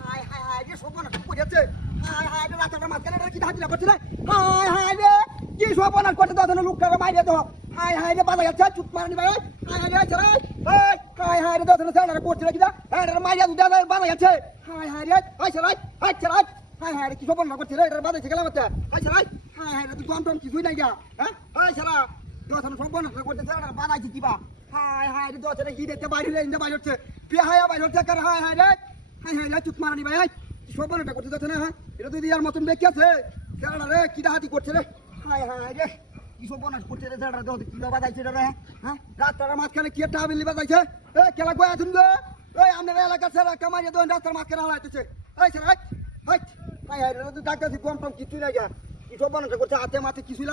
হায় হায় হায় রে সপনা করে যাচ্ছে হায় হায় রে রাস্তাটা মাঝখানে কি হাজিরা করছে রে হায় হায় রে কি সপনা করতে দাও লোকটাকে মাইরে তো হায় হায় রে বাধা যাচ্ছে চুপ মারনি ভাই হায় হায় রে চলে এই হায় হায় রে দাও সারা করছে রে কিটা হায় রে মাইরে দুটা বাধা যাচ্ছে হায় হায় রে হায় চলাই হায় হায় রে কি সপনা করছে রে এটা বাধা গেলাম তো হায় চলাই হায় হায় রে তুই কম টম কিছুই নাই গা হ্যাঁ হায় চলা দাও সপনা করতে সারা বাধা যাচ্ছে কিবা হায় হায় রে দাও কি দেখতে বাইরে রে ইন্দা বাইরে হচ্ছে পে হায় বাইরে হচ্ছে কার হায় হায় রে চুপ মারানি ভাই সপনাটা করতে যাচ্ছে না হ্যাঁ এটা তুই আর মতন দেখে আছে খেলা রে কি হাতি করছে রে হায় হায় রে কি সপনা করছে রে খেলা দেখো কি বাজাইছে রে হ্যাঁ রাস্তার মাঝখানে কি একটা হাবিলি বাজাইছে এ খেলা কই আছেন গো এই আমাদের এলাকা ছেড়ে কামাইয়ে দেন রাস্তার মাঝখানে হালাইতেছে এই ছেড়ে হাই হাই রে তুই ডাক্তার কম টম কিছুই নাই কি সপনাটা করছে হাতে মাথে কিছুই